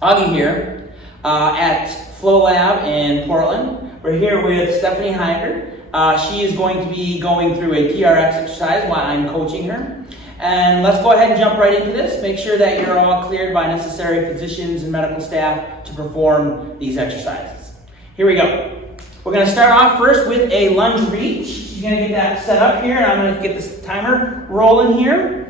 Augie here at Flow Lab in Portland. We're here with Stefanie Hyder. She is going to be going through a TRX exercise while I'm coaching her. And let's go ahead and jump right into this. Make sure that you're all cleared by necessary physicians and medical staff to perform these exercises. Here we go. We're going to start off first with a lunge reach. She's going to get that set up here, and I'm going to get this timer rolling here.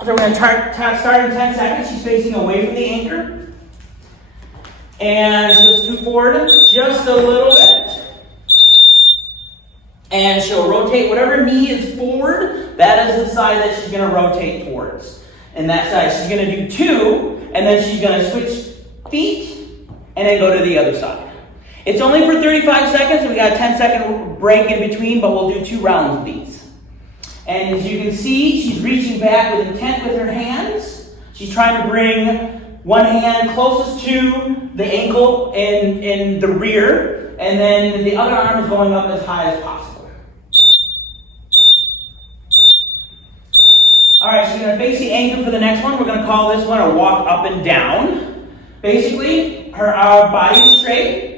So we're going to start in 10 seconds. She's facing away from the anchor. And she'll scoot forward just a little bit. And she'll rotate whatever knee is forward. That is the side that she's going to rotate towards. And that side, she's going to do 2, and then she's going to switch feet, and then go to the other side. It's only for 35 seconds, and we got a 10-second break in between, but we'll do 2 rounds of these. And as you can see, she's reaching back with intent with her hands. She's trying to bring one hand closest to the ankle in the rear, and then the other arm is going up as high as possible. All right, she's going to face the anchor for the next one. We're going to call this one a walk up and down. Basically, her body is straight.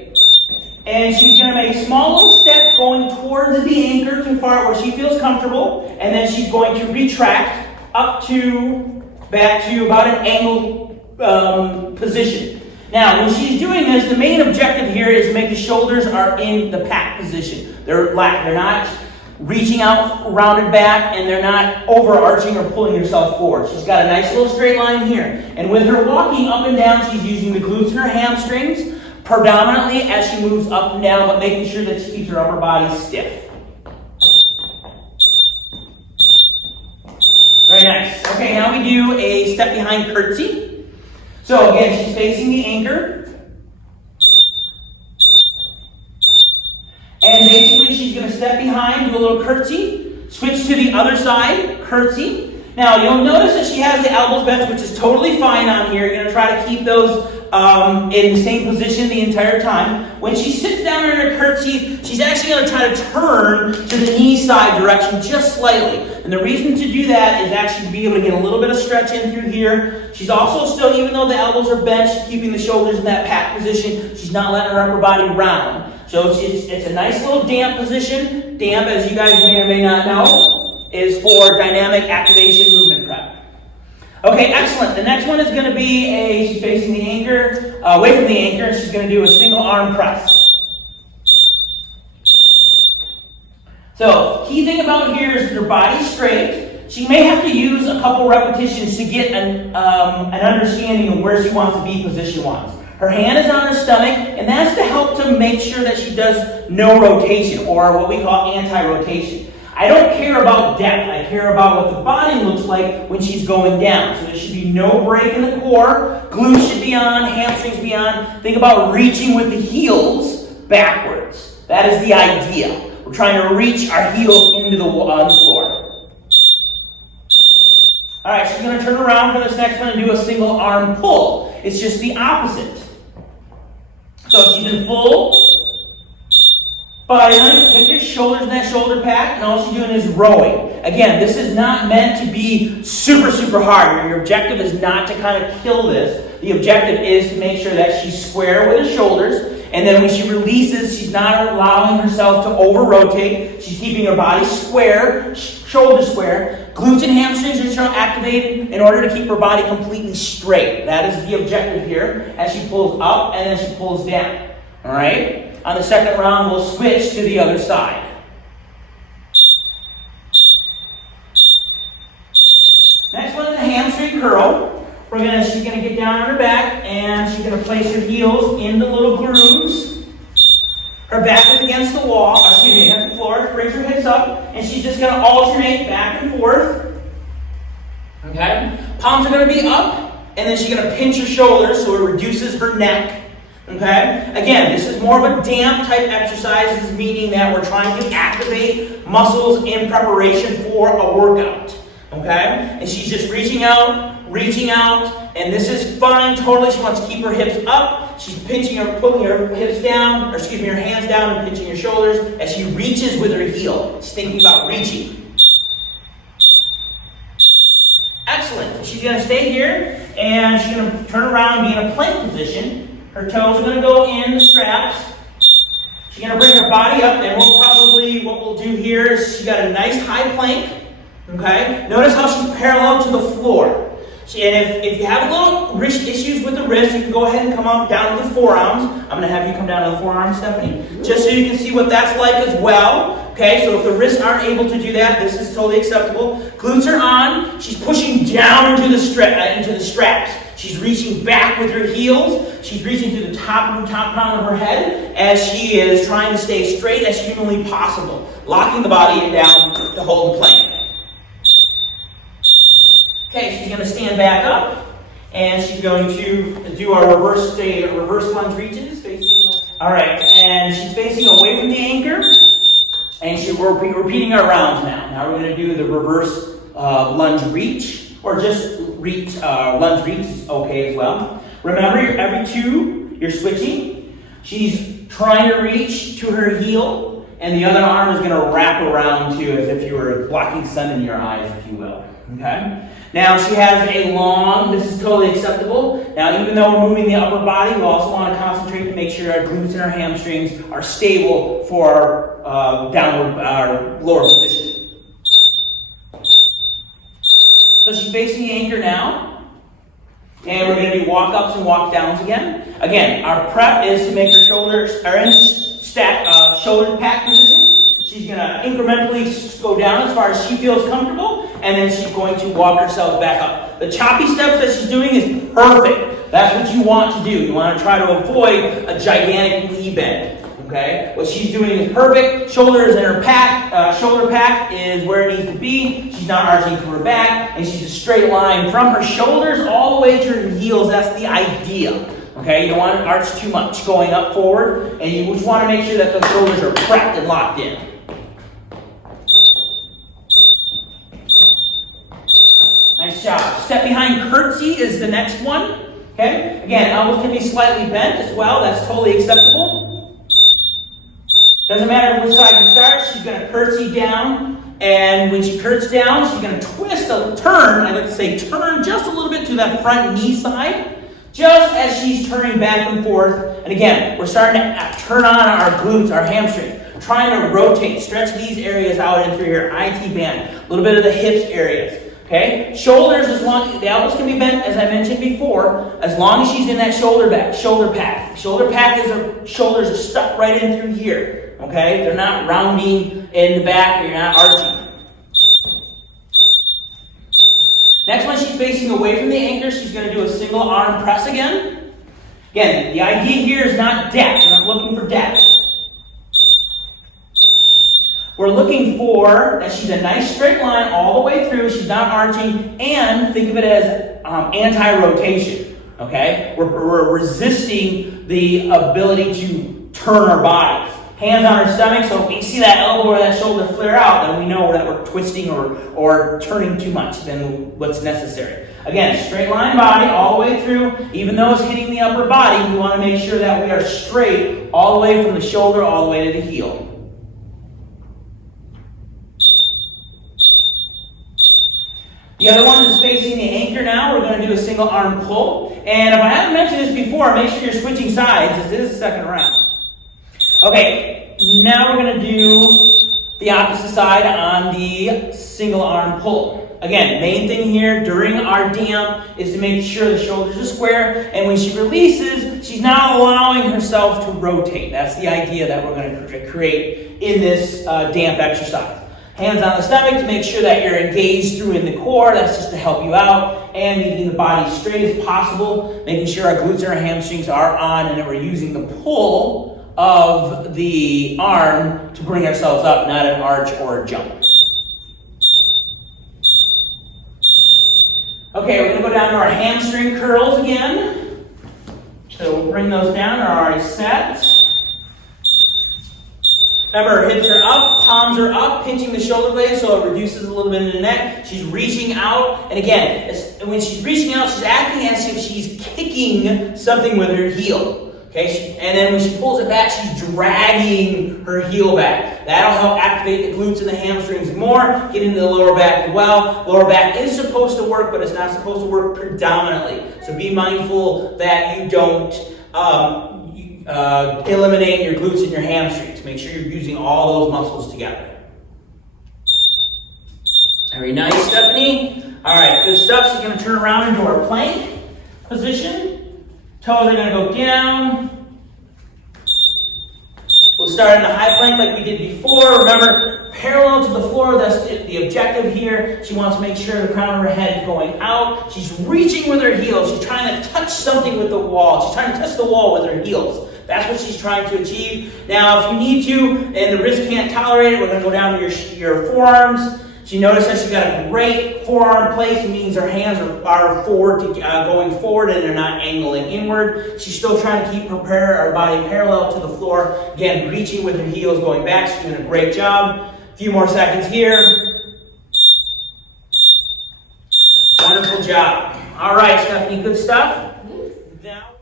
And she's going to make a small little step going towards the anchor too far where she feels comfortable. And then she's going to retract back to about an angled position. Now, when she's doing this, the main objective here is to make the shoulders are in the pack position. They're not reaching out, rounded back, and they're not overarching or pulling herself forward. She's got a nice little straight line here. And with her walking up and down, she's using the glutes and her hamstrings predominantly as she moves up and down, but making sure that she keeps her upper body stiff. Very nice. Okay, now we do a step behind curtsy. So again, she's facing the anchor. And basically she's going to step behind, do a little curtsy, switch to the other side, curtsy. Now you'll notice that she has the elbows bent, which is totally fine on here. You're going to try to keep those in the same position the entire time. When she sits down in her curtsy, she's actually going to try to turn to the knee side direction just slightly. And the reason to do that is actually to be able to get a little bit of stretch in through here. She's also still, even though the elbows are bent, she's keeping the shoulders in that pack position. She's not letting her upper body round. So it's a nice little damp position. Damp, as you guys may or may not know, is for dynamic activation movement prep. Okay, excellent. The next one is going to be she's facing the anchor, away from the anchor, and she's going to do a single arm press. So, key thing about here is her body's straight. She may have to use a couple repetitions to get an understanding of where she wants to be position-wise. Her hand is on her stomach, and that's to help to make sure that she does no rotation, or what we call anti-rotation. I don't care about depth. I care about what the body looks like when she's going down. So there should be no break in the core. Glutes should be on, hamstrings be on. Think about reaching with the heels backwards. That is the idea. We're trying to reach our heels into the floor. All right, she's going to turn around for this next one and do a single arm pull. It's just the opposite. So she's in full body length, take your shoulders in that shoulder pack, and all she's doing is rowing. Again, this is not meant to be super, super hard. Your objective is not to kind of kill this. The objective is to make sure that she's square with her shoulders, and then when she releases, she's not allowing herself to over-rotate. She's keeping her body square, shoulder square. Glutes and hamstrings are activated in order to keep her body completely straight. That is the objective here as she pulls up and then she pulls down. All right? On the second round, we'll switch to the other side. Next one is a hamstring curl. She's going to get down on her back, and she's going to place her heels in the little grooves. Her back is against the wall, against the floor. Raise her hips up, and she's just going to alternate back and forth. Okay? Palms are going to be up, and then she's going to pinch her shoulders so it reduces her neck. Okay? Again, this is more of a damp type exercise, meaning that we're trying to activate muscles in preparation for a workout. Okay? And she's just reaching out, and this is fine, totally. She wants to keep her hips up. She's pulling her hips down, her hands down and pinching her shoulders as she reaches with her heel. She's thinking about reaching. Excellent. She's going to stay here. and she's going to turn around and be in a plank position. Her toes are going to go in the straps. She's going to bring her body up, and what we'll do here is she got a nice high plank. Okay? Notice how she's parallel to the floor. And if you have a little wrist issues with the wrist, you can go ahead and come up down to the forearms. I'm going to have you come down to the forearms, Stefanie, just so you can see what that's like as well. Okay, so if the wrists aren't able to do that, this is totally acceptable. Glutes are on. She's pushing down into the straps. She's reaching back with her heels. She's reaching to the top crown of her head as she is trying to stay straight as humanly possible, locking the body down to hold the plank. Okay, she's going to stand back up, and she's going to do our reverse lunge reaches. All right, and she's facing away from the anchor, and we're repeating our rounds now. Now we're going to do the reverse lunge reach, or just reach. Lunge reach is okay as well. Remember, every two, you're switching. She's trying to reach to her heel, and the other arm is going to wrap around too, as if you were blocking sun in your eyes, if you will. Okay? Now she has a long, this is totally acceptable. Now even though we're moving the upper body, we also want to concentrate to make sure our glutes and our hamstrings are stable for our lower position. So she's facing the anchor now. And we're going to do walk-ups and walk-downs again. Again, our prep is to make her shoulders are in shoulder pack position. She's going to incrementally go down as far as she feels comfortable, and then she's going to walk herself back up. The choppy steps that she's doing is perfect. That's what you want to do. You want to try to avoid a gigantic knee bend. Okay? What she's doing is perfect. Shoulders in her pack. Shoulder pack is where it needs to be. She's not arching to her back, and she's a straight line from her shoulders all the way to her heels. That's the idea. Okay? You don't want to arch too much going up forward, and you just want to make sure that the shoulders are prepped and locked in. Nice job. Step behind curtsy is the next one. Okay? Again, elbows can be slightly bent as well. That's totally acceptable. Doesn't matter which side you start. She's going to curtsy down. And when she curts down, she's going to twist a turn. I like to say turn just a little bit to that front knee side. Just as she's turning back and forth. And again, we're starting to turn on our glutes, our hamstrings. Trying to rotate. Stretch these areas out in through your IT band. A little bit of the hips areas. Okay, shoulders, the elbows can be bent, as I mentioned before, as long as she's in that shoulder pack. Shoulder pack is her shoulders are stuck right in through here. Okay, they're not rounding in the back, or you're not arching. Next one, she's facing away from the anchor. She's going to do a single arm press again. Again, the idea here is not depth. We're not looking for depth. We're looking for that she's a nice straight line all the way through. She's not arching, and think of it as anti-rotation. Okay, we're resisting the ability to turn our bodies. Hands on her stomach. So if we see that elbow or that shoulder flare out, then we know that we're twisting or turning too much than what's necessary. Again, straight line body all the way through. Even though it's hitting the upper body, we want to make sure that we are straight all the way from the shoulder all the way to the heel. The other one is facing the anchor now. We're going to do a single arm pull. And if I haven't mentioned this before, make sure you're switching sides. This is the second round. Okay, now we're going to do the opposite side on the single arm pull. Again, main thing here during our damp is to make sure the shoulders are square. And when she releases, she's not allowing herself to rotate. That's the idea that we're going to create in this damp exercise. Hands on the stomach to make sure that you're engaged through in the core. That's just to help you out. And making the body straight as possible. Making sure our glutes and our hamstrings are on. And that we're using the pull of the arm to bring ourselves up, not an arch or a jump. Okay, we're going to go down to our hamstring curls again. So we'll bring those down. They're already set. Remember, her hips are up, palms are up, pinching the shoulder blades so it reduces a little bit in the neck. She's reaching out. And again, when she's reaching out, she's acting as if she's kicking something with her heel. Okay, and then when she pulls it back, she's dragging her heel back. That'll help activate the glutes and the hamstrings more, get into the lower back as well. Lower back is supposed to work, but it's not supposed to work predominantly. So be mindful that you don't eliminate your glutes and your hamstrings. Make sure you're using all those muscles together. Very nice, Stefanie. All right, good stuff. She's going to turn around into our plank position. Toes are going to go down. We'll start in the high plank like we did before. Remember, parallel to the floor, that's the objective here. She wants to make sure the crown of her head is going out. She's reaching with her heels. She's trying to touch something with the wall. She's trying to touch the wall with her heels. That's what she's trying to achieve. Now, if you need to, and the wrist can't tolerate it, we're going to go down to your forearms. She noticed that she's got a great forearm place. It means her hands are forward, going forward, and they're not angling inward. She's still trying to keep her body parallel to the floor. Again, reaching with her heels, going back. She's doing a great job. A few more seconds here. Wonderful job. All right, Stefanie, good stuff.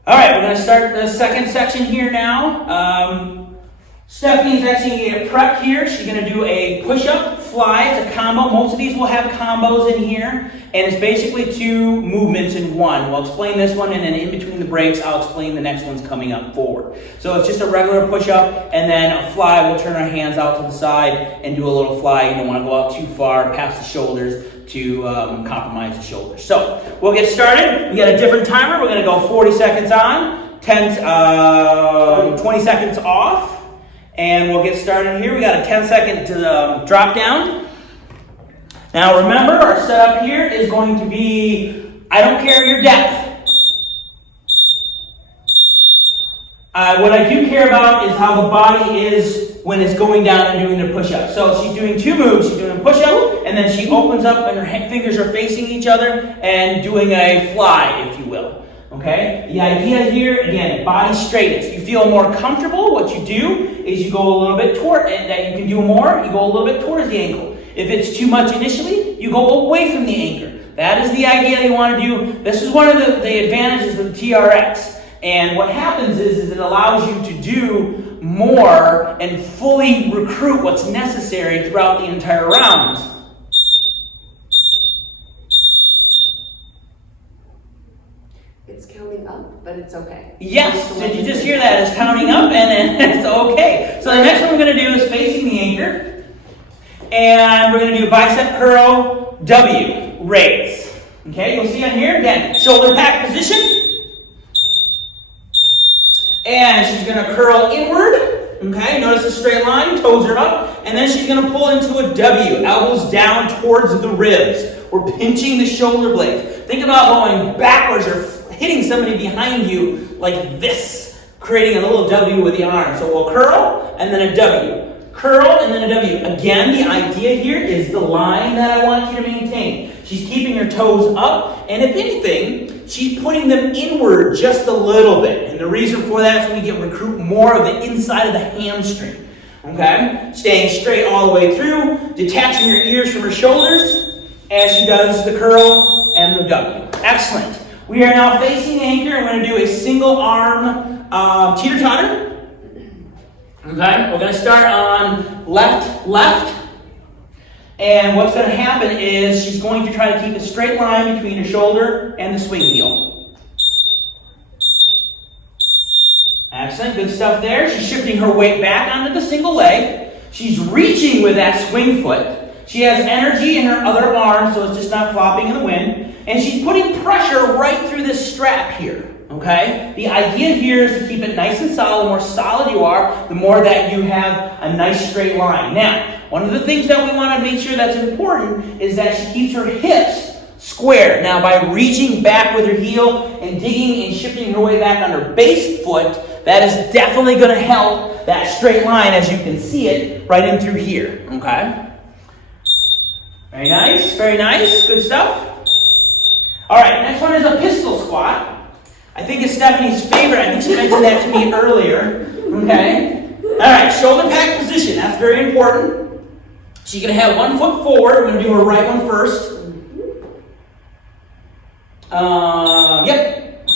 All right, we're going to start the second section here now. Stefanie's actually going to get prepped here. She's going to do a push-up, fly. It's a combo. Most of these will have combos in here, and it's basically 2 movements in one. We'll explain this one, and then in between the breaks, I'll explain the next one's coming up forward. So it's just a regular push-up, and then a fly. We'll turn our hands out to the side and do a little fly. You don't want to go out too far past the shoulders to compromise the shoulders. So we'll get started. We got a different timer. We're going to go 40 seconds on, 20 seconds off. And we'll get started here. We got a 10-second drop down. Now remember, our setup here is going to be, I don't care your depth. What I do care about is how the body is when it's going down and doing the push-up. So she's doing 2 moves. She's doing a push-up, and then she opens up and her fingers are facing each other and doing a fly, if you will. Okay? The idea here, again, body straightness. If you feel more comfortable, what you do is you go a little bit toward it, that you can do more, you go a little bit towards the ankle. If it's too much initially, you go away from the anchor. That is the idea you want to do. This is one of the advantages of the TRX. And what happens is it allows you to do more and fully recruit what's necessary throughout the entire round. It's counting up, but it's okay. Yes, did you just hear that? It's counting up and then it's okay. So the next one we're going to do is facing the anchor. And we're going to do bicep curl, W, raise. Okay, you'll see on here, again, shoulder pack position. And she's going to curl inward. Okay, notice the straight line, toes are up. And then she's going to pull into a W, elbows down towards the ribs. We're pinching the shoulder blades. Think about going backwards or hitting somebody behind you like this, creating a little W with the arm. So we'll curl and then a W. Curl and then a W. Again, the idea here is the line that I want you to maintain. She's keeping her toes up, and if anything, she's putting them inward just a little bit. And the reason for that is we get recruit more of the inside of the hamstring. Okay? Staying straight all the way through, detaching your ears from her shoulders as she does the curl and the W. Excellent. We are now facing the anchor, and we're going to do a single arm teeter-totter. Okay, we're going to start on left, left. And what's going to happen is she's going to try to keep a straight line between her shoulder and the swing heel. Excellent, good stuff there. She's shifting her weight back onto the single leg. She's reaching with that swing foot. She has energy in her other arm, so it's just not flopping in the wind. And she's putting pressure right through this strap here. Okay? The idea here is to keep it nice and solid. The more solid you are, the more that you have a nice straight line. Now, one of the things that we want to make sure that's important is that she keeps her hips square. Now, by reaching back with her heel and digging and shifting her way back on her base foot, that is definitely going to help that straight line, as you can see it, right in through here. Okay? Very nice, very nice. Good stuff. All right, next one is a pistol squat. I think it's Stefanie's favorite. I think she mentioned that to me earlier. Okay? All right, shoulder pack position. That's very important. She's going to have one foot forward. We're going to do her right one first. Yep.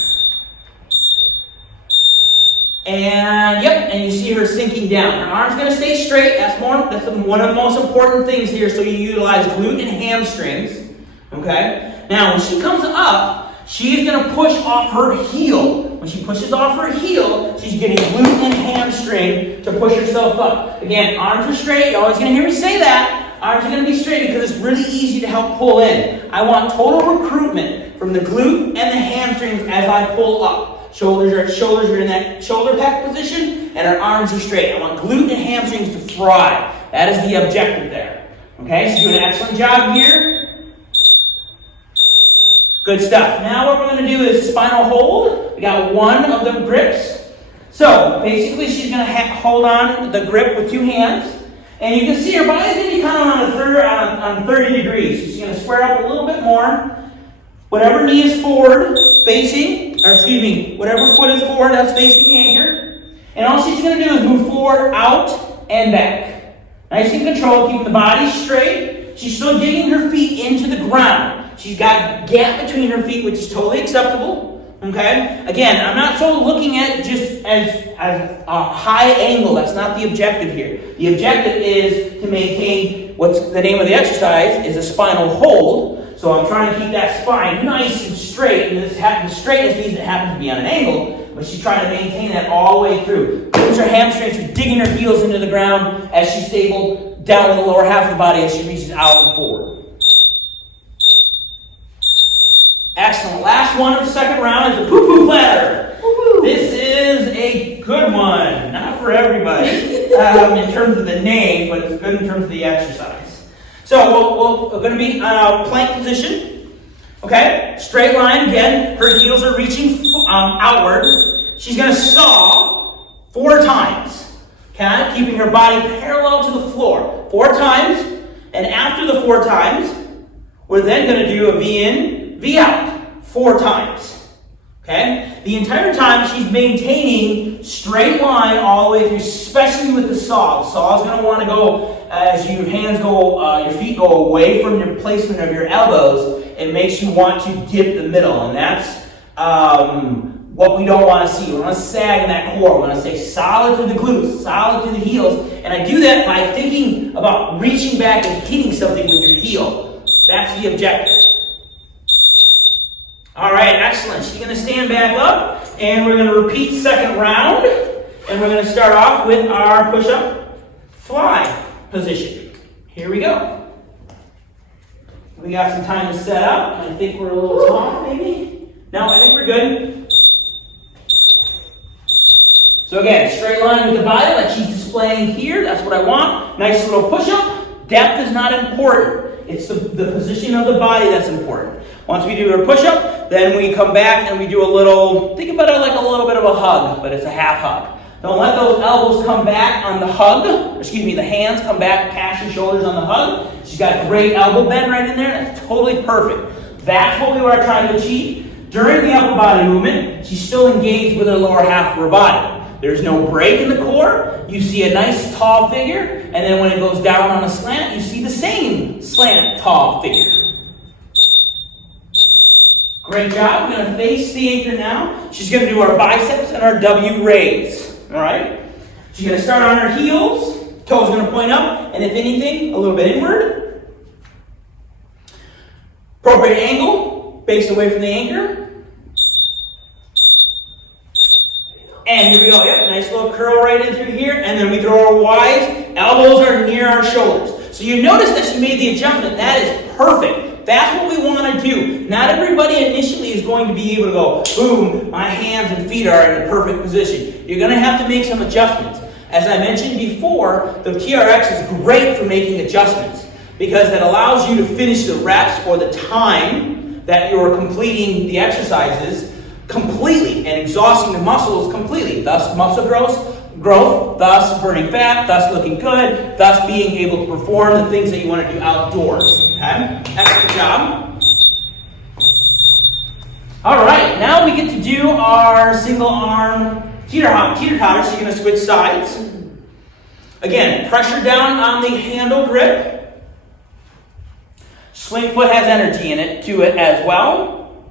And yep, and you see her sinking down. Her arm's gonna stay straight. That's one of the most important things here. So you utilize glute and hamstrings. Okay? Now when she comes up, she is gonna push off her heel. When she pushes off her heel, she's getting glute and hamstring to push herself up. Again, arms are straight. You're always gonna hear me say that. Arms are gonna be straight because it's really easy to help pull in. I want total recruitment from the glute and the hamstrings as I pull up. Shoulders are in that shoulder pec position, and our arms are straight. I want glute and hamstrings to fry. That is the objective there. Okay, she's doing an excellent job here. Good stuff. Now what we're going to do is spinal hold. We got one of the grips. So basically she's going to hold on the grip with two hands. And you can see her body's going to be kind of on 30 degrees. So she's going to square up a little bit more. Whatever knee is forward facing, whatever foot is forward, that's facing the anchor. And all she's going to do is move forward, out, and back. Nice and controlled, keeping the body straight. She's still getting her feet into the ground. She's got a gap between her feet, which is totally acceptable. Okay? Again, I'm not so looking at just as a high angle. That's not the objective here. The objective is to maintain what's the name of the exercise is a spinal hold. So I'm trying to keep that spine nice and straight. And the straightness means it happens to be on an angle, but she's trying to maintain that all the way through. Use her hamstrings, she's digging her heels into the ground as she's stable down with the lower half of the body as she reaches out and forward. Excellent. Last one of the second round is the Poopo Platter. Woo-hoo. This is a good one. Not for everybody in terms of the name, but it's good in terms of the exercise. So we're going to be on a plank position. Okay? Straight line again. Her heels are reaching outward. She's going to saw 4 times. Okay? Keeping her body parallel to the floor. 4 times. And after the 4 times, we're then going to do a V in, V out. 4 times. Okay? The entire time she's maintaining straight line all the way through, especially with the saw. The saw is going to want to go as your feet go away from your placement of your elbows. It makes you want to dip the middle, and that's what we don't want to see. We want to sag in that core. We want to stay solid to the glutes, solid to the heels, and I do that by thinking about reaching back and hitting something with your heel. That's the objective. All right, excellent. She's going to stand back up, and we're going to repeat second round, and we're going to start off with our push-up fly position. Here we go. We got some time to set up. I think we're a little tall, maybe? No, I think we're good. So again, straight line with the body like she's displaying here. That's what I want. Nice little push-up. Depth is not important. It's the position of the body that's important. Once we do our push-up, then we come back and we do a little, think about it like a little bit of a hug, but it's a half hug. Don't let those elbows come back on the hug, the hands come back past your shoulders on the hug. She's got a great elbow bend right in there. That's totally perfect. That's what we were trying to achieve. During the upper body movement, she's still engaged with her lower half of her body. There's no break in the core. You see a nice tall figure, and then when it goes down on a slant, you see the same slant tall figure. Great job. We're going to face the anchor now. She's going to do our biceps and our W raise. All right? She's going to start on her heels. Toes going to point up, and if anything, a little bit inward. Appropriate angle, base away from the anchor. And here we go. Yep, nice little curl right in through here, and then we throw our Ys. Elbows are near our shoulders. So you notice that she made the adjustment. That is perfect. That's what we want to do. Not everybody initially is going to be able to go, boom, my hands and feet are in a perfect position. You're going to have to make some adjustments. As I mentioned before, the TRX is great for making adjustments because that allows you to finish the reps or the time that you're completing the exercises completely and exhausting the muscles completely. Thus, muscle growth, thus burning fat, thus looking good, thus being able to perform the things that you want to do outdoors. Okay? Excellent job. All right, now we get to do our single arm teeter-totter, so you're going to switch sides. Again, pressure down on the handle grip. Swing foot has energy in it to it as well.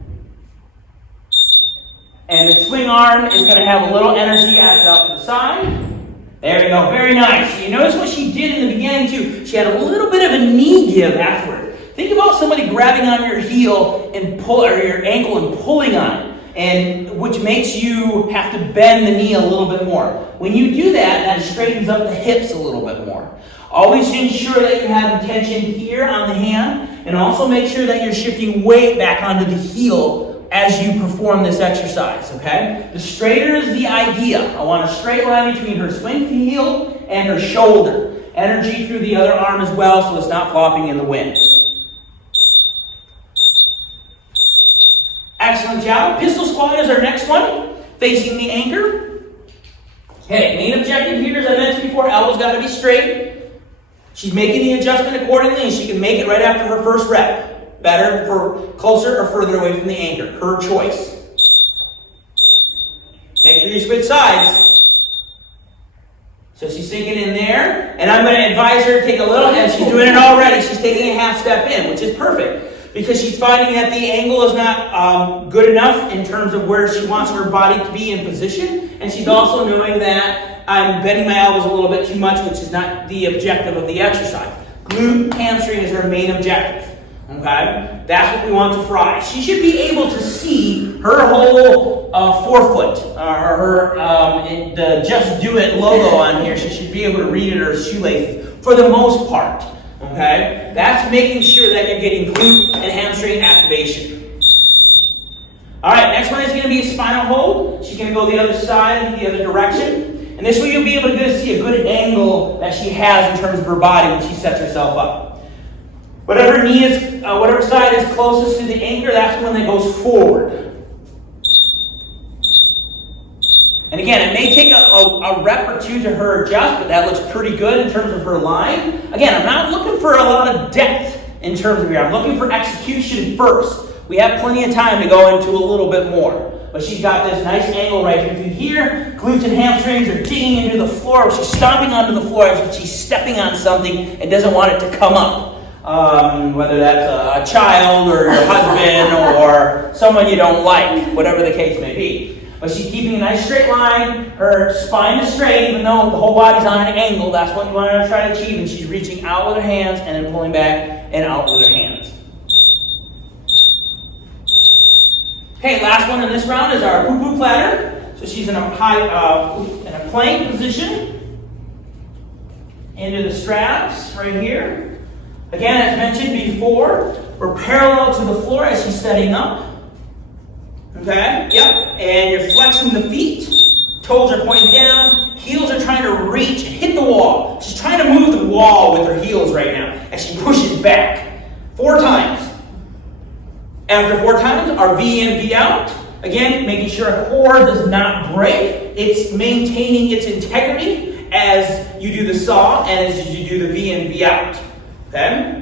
And the swing swing arm is going to have a little energy as out to the side. There you go, very nice. You notice what she did in the beginning too. She had a little bit of a knee give afterward. Think about somebody grabbing on your heel and pull, or your ankle and pulling on it, and which makes you have to bend the knee a little bit more. When you do that, that straightens up the hips a little bit more. Always ensure that you have tension here on the hand, and also make sure that you're shifting weight back onto the heel as you perform this exercise, okay? The straighter is the idea. I want a straight line between her swing heel and her shoulder. Energy through the other arm as well, so it's not flopping in the wind. Excellent job. Pistol squat is our next one, facing the anchor. Okay, main objective here, as I mentioned before, elbows got to be straight. She's making the adjustment accordingly, and she can make it right after her first rep. Better for closer or further away from the anchor. Her choice. Make sure you switch sides. So she's sinking in there, and I'm going to advise her to take a little, and she's doing it already. She's taking a half step in, which is perfect, because she's finding that the angle is not good enough in terms of where she wants her body to be in position, and she's also knowing that I'm bending my elbows a little bit too much, which is not the objective of the exercise. Glute hamstring is her main objective. Okay, that's what we want to fry. She should be able to see her whole forefoot, the Just Do It logo on here. She should be able to read it, or shoelaces, for the most part. Okay, that's making sure that you're getting glute and hamstring activation. All right, next one is going to be a spinal hold. She's going to go the other side, the other direction, and this way you'll be able to see a good angle that she has in terms of her body when she sets herself up. Whatever knee is, whatever side is closest to the anchor, that's the one that goes forward. And again, it may take a rep or two to her adjust, but that looks pretty good in terms of her line. Again, I'm not looking for a lot of depth in terms of here. I'm looking for execution first. We have plenty of time to go into a little bit more. But she's got this nice angle right here. If you hear glutes and hamstrings are digging into the floor, she's stomping onto the floor as if she's stepping on something and doesn't want it to come up. Whether that's a child or your husband or someone you don't like, whatever the case may be. But she's keeping a nice straight line. Her spine is straight, even though the whole body's on an angle. That's what you want her to try to achieve. And she's reaching out with her hands and then pulling back and out with her hands. Okay, last one in this round is our Poopo Platter. So she's in a in a plank position. Into the straps right here. Again, as mentioned before, we're parallel to the floor as she's setting up. Okay? Yep. And you're flexing the feet. Toes are pointing down. Heels are trying to reach and hit the wall. She's trying to move the wall with her heels right now as she pushes back. 4 times. After 4 times, our V in, V out. Again, making sure a core does not break. It's maintaining its integrity as you do the saw and as you do the V in, V out. Okay?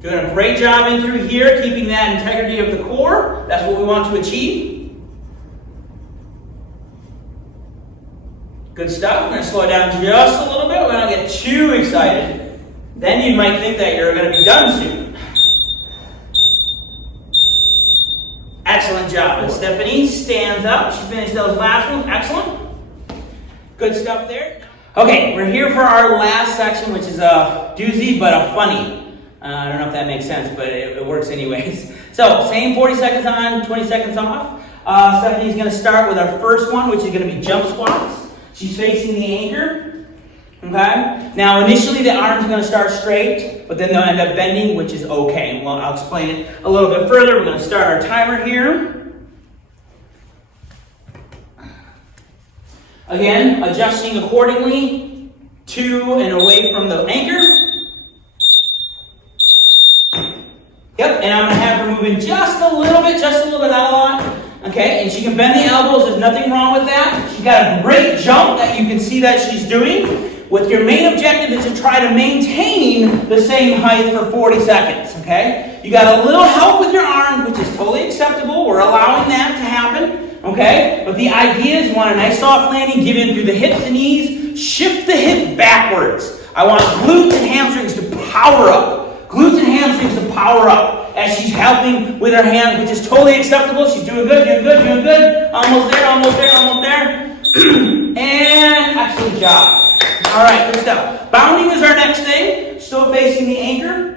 Doing a great job in through here, keeping that integrity of the core. That's what we want to achieve. Good stuff. I'm going to slow it down just a little bit. We're not going to get too excited. Then you might think that you're going to be done soon. Excellent job. And Stefanie stands up. She finished those last ones. Excellent. Good stuff there. Okay, we're here for our last section, which is a doozy, but a funny. I don't know if that makes sense, but it works anyways. So, same 40 seconds on, 20 seconds off. Stefanie's going to start with our first one, which is going to be jump squats. She's facing the anchor. Okay? Now, initially, the arms are going to start straight, but then they'll end up bending, which is okay. Well, I'll explain it a little bit further. We're going to start our timer here. Again, adjusting accordingly to and away from the anchor. Yep, and I'm going to have her moving just a little bit, not a lot. Okay, and she can bend the elbows. There's nothing wrong with that. She's got a great jump that you can see that she's doing. With your main objective is to try to maintain the same height for 40 seconds, okay? You got a little help with your arms, which is totally acceptable. We're allowing that to happen, okay? But the idea is you want a nice soft landing, give in through the hips and knees, shift the hip backwards. I want glutes and hamstrings to power up. Glutes and hamstrings to power power up as she's helping with her hands, which is totally acceptable. She's doing good, doing good, doing good. Almost there, almost there, almost there. And excellent job. All right, good stuff. Bounding is our next thing. Still facing the anchor.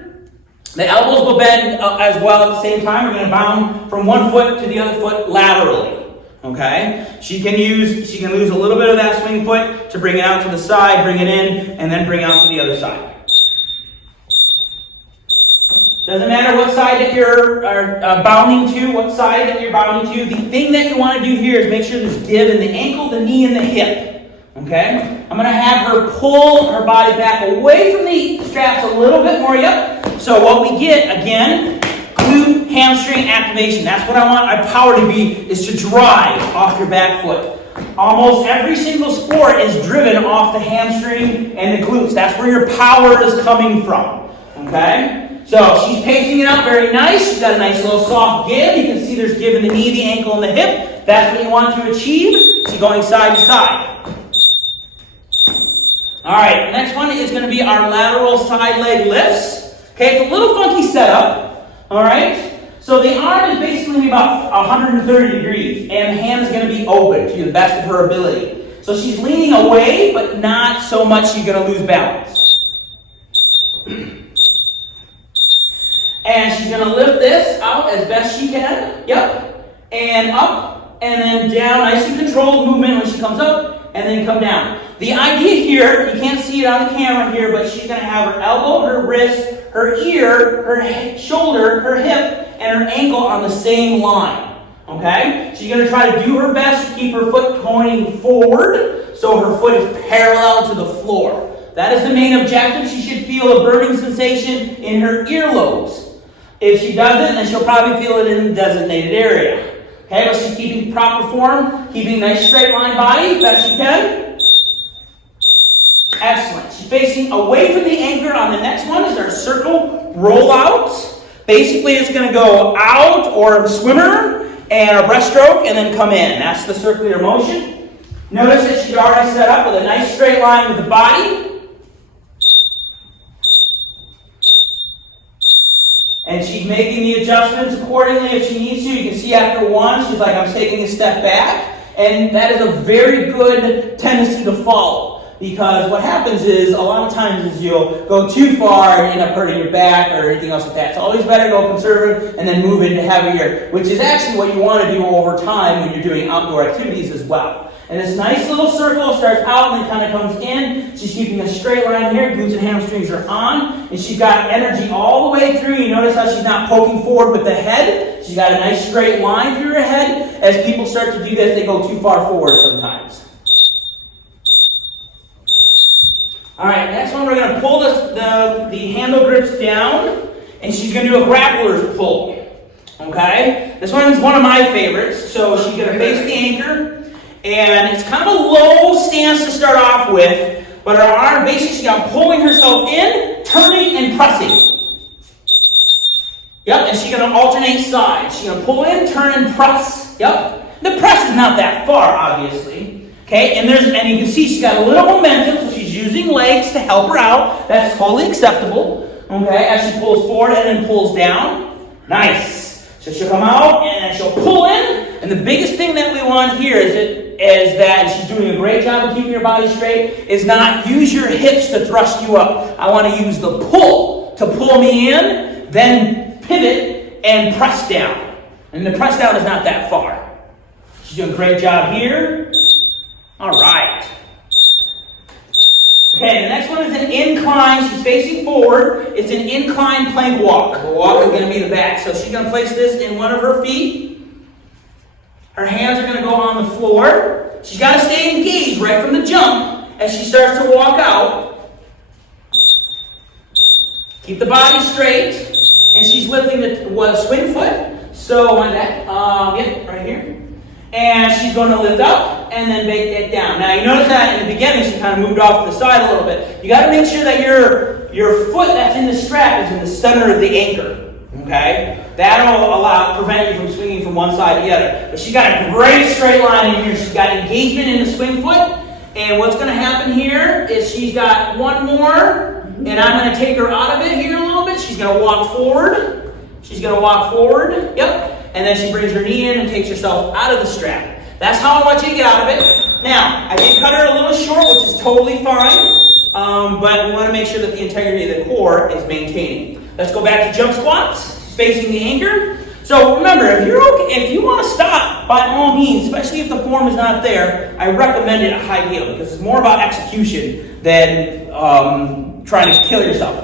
The elbows will bend as well at the same time. We're going to bound from one foot to the other foot laterally. Okay? She can lose a little bit of that swing foot to bring it out to the side, bring it in, and then bring it out to the other side. Doesn't matter what side that you're bounding to, what side that you're bounding to. The thing that you want to do here is make sure there's give in the ankle, the knee, and the hip. Okay? I'm going to have her pull her body back away from the straps a little bit more. Yep. So what we get, again, glute hamstring activation. That's what I want my power to be, is to drive off your back foot. Almost every single sport is driven off the hamstring and the glutes. That's where your power is coming from. Okay? So she's pacing it up very nice. She's got a nice little soft give. You can see there's give in the knee, the ankle, and the hip. That's what you want to achieve. She's going side to side. All right, the next one is going to be our lateral side leg lifts. Okay, it's a little funky setup. All right, so the arm is basically about 130 degrees, and the hand is going to be open to the best of her ability. So she's leaning away, but not so much she's going to lose balance. And she's going to lift this out as best she can. Yep. And up, and then down. Nice and controlled movement when she comes up, and then come down. The idea here, you can't see it on the camera here, but she's going to have her elbow, her wrist, her ear, her shoulder, her hip, and her ankle on the same line. Okay? She's going to try to do her best to keep her foot pointing forward so her foot is parallel to the floor. That is the main objective. She should feel a burning sensation in her earlobes. If she doesn't, then she'll probably feel it in the designated area. Okay, but she's keeping proper form, keeping a nice straight line body, best she can. Excellent. She's facing away from the anchor. On the next one is our circle rollout. Basically, it's going to go out or swimmer and a breaststroke and then come in. That's the circular motion. Notice that she's already set up with a nice straight line with the body. And she's making the adjustments accordingly if she needs to. You can see after one, she's like, I'm taking a step back. And that is a very good tendency to follow. Because what happens is, a lot of times is you'll go too far and end up hurting your back or anything else like that. It's always better to go conservative and then move into heavier, which is actually what you want to do over time when you're doing outdoor activities as well. And this nice little circle starts out and then kind of comes in. She's keeping a straight line here. Glutes and hamstrings are on. And she's got energy all the way through. You notice how she's not poking forward with the head. She's got a nice straight line through her head. As people start to do this, they go too far forward sometimes. All right, next one, we're going to pull the handle grips down. And she's going to do a grappler's pull. Okay? This one is one of my favorites. So she's going to face the anchor. And it's kind of a low stance to start off with, but her arm basically she's pulling herself in, turning, and pressing. Yep, and she's going to alternate sides. She's going to pull in, turn, and press. Yep. The press is not that far, obviously. Okay, and you can see she's got a little momentum, so she's using legs to help her out. That's totally acceptable. Okay, as she pulls forward and then pulls down. Nice. So she'll come out and then she'll pull in. And the biggest thing that we want here is that, and she's doing a great job of keeping your body straight, is not use your hips to thrust you up. I want to use the pull to pull me in, then pivot and press down. And the press down is not that far. She's doing a great job here. All right. Okay, the next one is an incline. She's facing forward. It's an incline plank walk. The walk is going to be the back. So she's going to place this in one of her feet. Her hands are going to go on the floor. She's got to stay engaged right from the jump as she starts to walk out. Keep the body straight. And she's lifting the swing foot. So on that, right here. And she's going to lift up and then make it down. Now you notice that in the beginning she kind of moved off to the side a little bit. You got to make sure that your foot that's in the strap is in the center of the anchor. Okay? That'll prevent you from swinging from one side to the other. But she's got a great straight line in here. She's got engagement in the swing foot. And what's going to happen here is she's got one more. And I'm going to take her out of it here a little bit. She's she's gonna walk forward. She's gonna walk forward, yep. And then she brings her knee in and takes herself out of the strap. That's how I want you to get out of it. Now, I did cut her a little short, which is totally fine. But we want to make sure that the integrity of the core is maintained. Let's go back to jump squats, facing the anchor. So remember, if you want to stop, by all means, especially if the form is not there, I recommend it at high heel because it's more about execution than trying to kill yourself.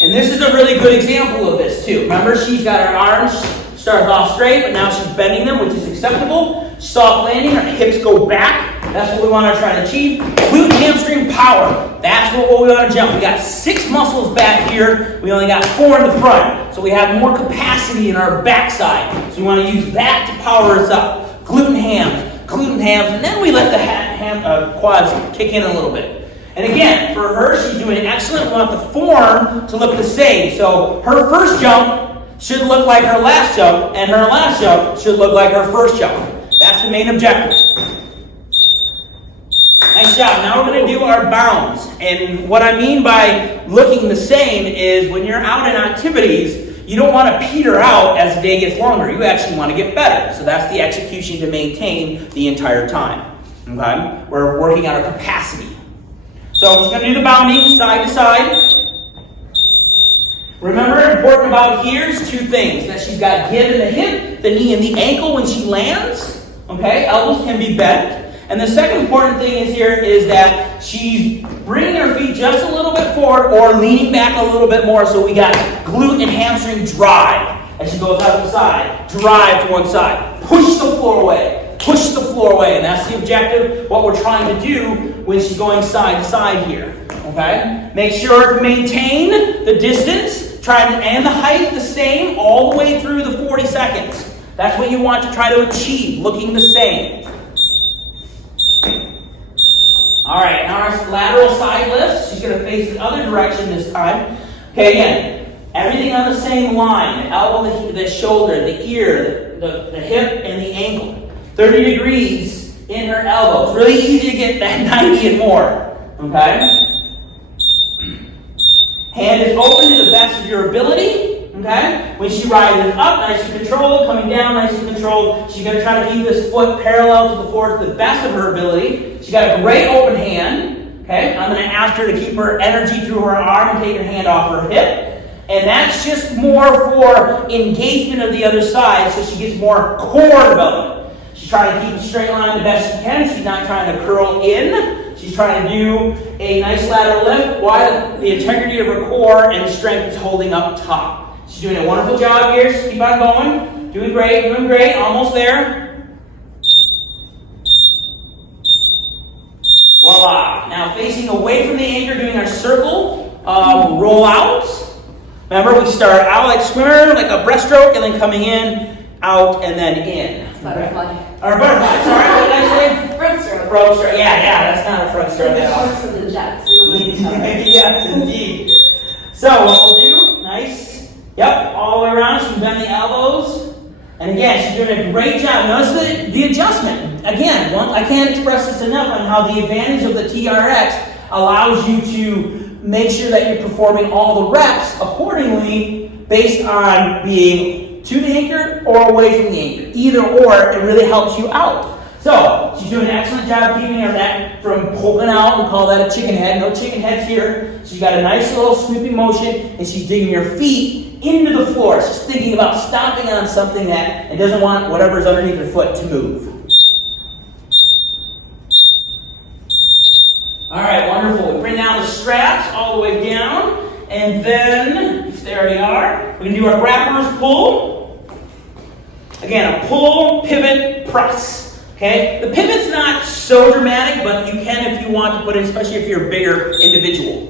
And this is a really good example of this too. Remember, she's got her arms started off straight, but now she's bending them, which is acceptable. Soft landing, her hips go back. That's what we want to try to achieve. Glute hamstring power. That's what we want to jump. We got 6 muscles back here. We only got 4 in the front. So we have more capacity in our backside. So we want to use that to power us up. Glute and hams, and then we let the quads kick in a little bit. And again, for her, she's doing excellent. We want the form to look the same. So her first jump should look like her last jump, and her last jump should look like her first jump. That's the main objective. Nice job. Now we're going to do our bounds. And what I mean by looking the same is when you're out in activities, you don't want to peter out as the day gets longer. You actually want to get better. So that's the execution to maintain the entire time. Okay? We're working on our capacity. So we're going to do the bounding side to side. Remember, important about here is 2 things. That she's got give in the hip, the knee, and the ankle when she lands. Okay? Elbows can be bent. And the second important thing is here is that she's bringing her feet just a little bit forward or leaning back a little bit more. So we got glute and hamstring drive. As she goes out to the side, drive to one side. Push the floor away. Push the floor away. And that's the objective, what we're trying to do when she's going side to side here. Okay? Make sure to maintain the distance. And the height the same all the way through the 40 seconds. That's what you want to try to achieve, looking the same. All right, now our lateral side lifts. She's going to face the other direction this time. Okay, again, everything on the same line. The elbow, the shoulder, the ear, the hip, and the ankle. 30 degrees in her elbow. It's really easy to get that 90 and more. Okay? Hand is open to the best of your ability. Okay? When she rises up, nice and controlled. Coming down, nice and controlled. She's going to try to keep this foot parallel to the floor to the best of her ability. She's got a great open hand. Okay? I'm going to ask her to keep her energy through her arm and take her hand off her hip. And that's just more for engagement of the other side so she gets more core development. She's trying to keep a straight line the best she can. She's not trying to curl in. She's trying to do a nice lateral lift while the integrity of her core and strength is holding up top. She's doing a wonderful job here. Just keep on going. Doing great. Almost there. Voila. Now facing away from the anchor, doing our circle roll out. Remember, we start out like swimmer, like a breaststroke, and then coming in, out, and then in. Butterfly. Or butterfly, sorry, what did I say? Front stroke. Front stroke, yeah, that's not a front stroke at all. The shorts and the jets. We don't need each other. Yes, indeed. So what we'll do, nice, yep, all the way around, she can bend the elbows. And again, she's doing a great job. Notice the adjustment. Again, I can't express this enough on how the advantage of the TRX allows you to make sure that you're performing all the reps accordingly based on being to the anchor or away from the anchor. Either or, it really helps you out. So, she's doing an excellent job keeping her neck from pulling out. We call that a chicken head. No chicken heads here. She's got a nice little sweeping motion, and she's digging her feet into the floor. She's thinking about stomping on something and doesn't want whatever's underneath her foot to move. All right, wonderful. We bring down the straps all the way down, and then, there we are. We're going to do our Raptors Pool. Again, a pull, pivot, press. Okay? The pivot's not so dramatic, but you can if you want to put it, especially if you're a bigger individual.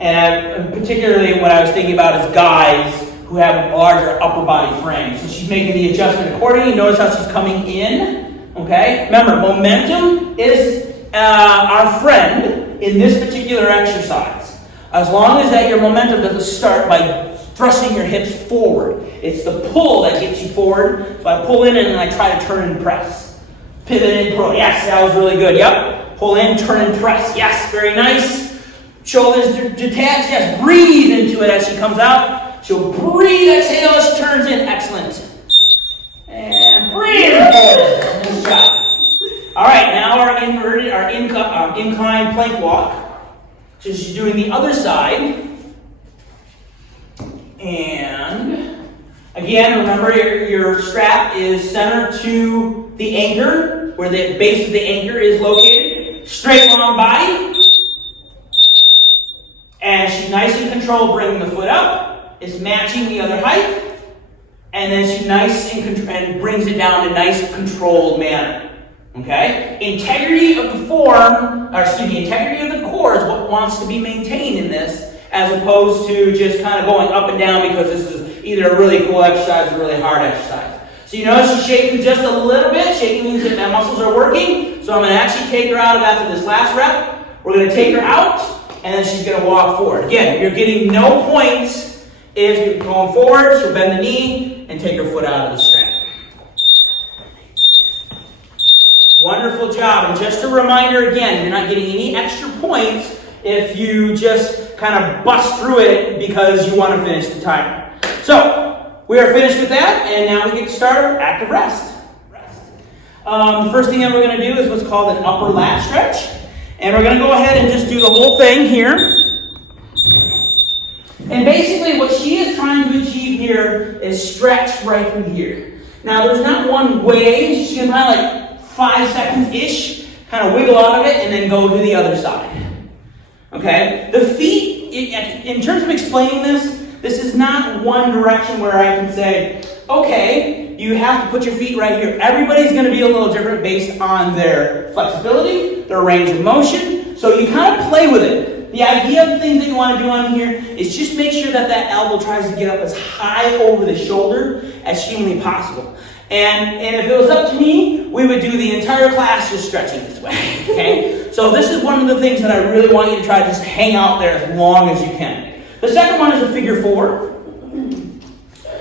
And particularly what I was thinking about is guys who have a larger upper body frame. So she's making the adjustment accordingly. Notice how she's coming in. Okay? Remember, momentum is our friend in this particular exercise. As long as that your momentum doesn't start by thrusting your hips forward. It's the pull that gets you forward. So I pull in and I try to turn and press. Pivot and pull. Yes, that was really good. Yep. Pull in, turn and press. Yes, very nice. Shoulders detached. Yes, breathe into it as she comes out. She'll breathe, exhale as she turns in. Excellent. And breathe. Nice job. All right, now our incline plank walk. So she's doing the other side. And again, remember your strap is centered to the anchor, where the base of the anchor is located. Straight long body. And she's nice and controlled, bringing the foot up. It's matching the other height. And then she nice and brings it down in a nice controlled manner. Okay? Integrity of the form, integrity of the core is what wants to be maintained in this, as opposed to just kind of going up and down because this is either a really cool exercise or a really hard exercise. So you notice she's shaking just a little bit. Shaking means that the muscles are working. So I'm going to actually take her out after this last rep. We're going to take her out, and then she's going to walk forward. Again, you're getting no points if you're going forward. She'll bend the knee and take her foot out of the strap. Wonderful job. And just a reminder again, you're not getting any extra points if you just kind of bust through it because you want to finish the timer. So, we are finished with that, and now we get to start our active rest. The first thing that we're going to do is what's called an upper lat stretch. And we're going to go ahead and just do the whole thing here. And basically what she is trying to achieve here is stretch right through here. Now, there's not one way. She's going to kind of like 5 seconds-ish, kind of wiggle out of it, and then go to the other side. Okay? The feet, in terms of explaining this is not one direction where I can say, okay, you have to put your feet right here. Everybody's going to be a little different based on their flexibility, their range of motion, so you kind of play with it. The idea of the things that you want to do on here is just make sure that that elbow tries to get up as high over the shoulder as humanly possible. And if it was up to me, we would do the entire class just stretching this way, okay? So this is one of the things that I really want you to try to just hang out there as long as you can. The second one is a figure four.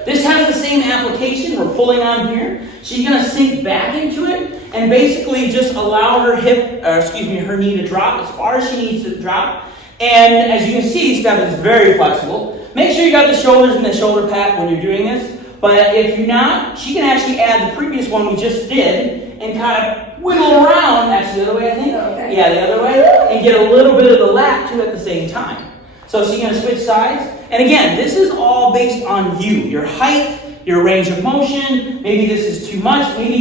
This has the same application. We're pulling on here. She's going to sink back into it and basically just allow her her knee to drop as far as she needs to drop. And as you can see, Steph is very flexible. Make sure you got the shoulders in the shoulder pad when you're doing this. But if you're not, she can actually add the previous one we just did and kind of wiggle around, actually the other way I think. Okay. Yeah, the other way. And get a little bit of the lat too at the same time. So she's going to switch sides. And again, this is all based on you. Your height, your range of motion. Maybe this is too much. Maybe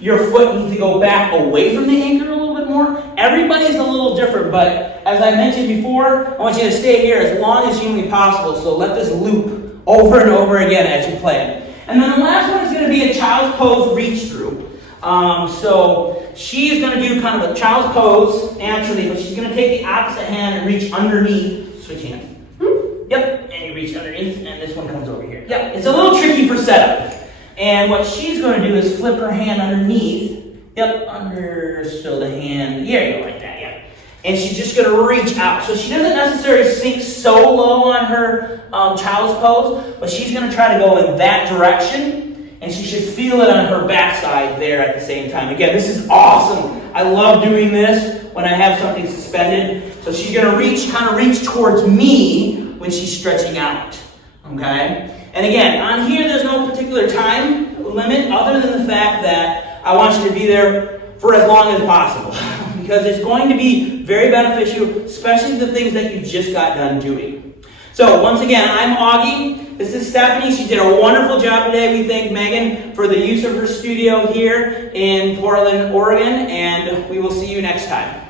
your foot needs to go back away from the anchor a little bit more. Everybody's a little different, but as I mentioned before, I want you to stay here as long as humanly possible. So let this loop over and over again as you play it. And then the last one is going to be a child's pose reach through. So she's going to do kind of a child's pose naturally, but she's going to take the opposite hand and reach underneath. Switch hands. Yep, and you reach underneath, and this one comes over here. Yep, it's a little tricky for setup. And what she's going to do is flip her hand underneath. Yep, so the hand, there you go, like that, yeah. And she's just going to reach out. So she doesn't necessarily sink so low on her child's pose, but she's going to try to go in that direction, and she should feel it on her backside there at the same time. Again, this is awesome. I love doing this when I have something suspended. So she's going to kind of reach towards me when she's stretching out. Okay? And again, on here, there's no particular time limit other than the fact that I want you to be there for as long as possible. Because it's going to be very beneficial, especially the things that you just got done doing. So once again, I'm Augie. This is Stefanie. She did a wonderful job today. We thank Megan for the use of her studio here in Portland, Oregon, and we will see you next time.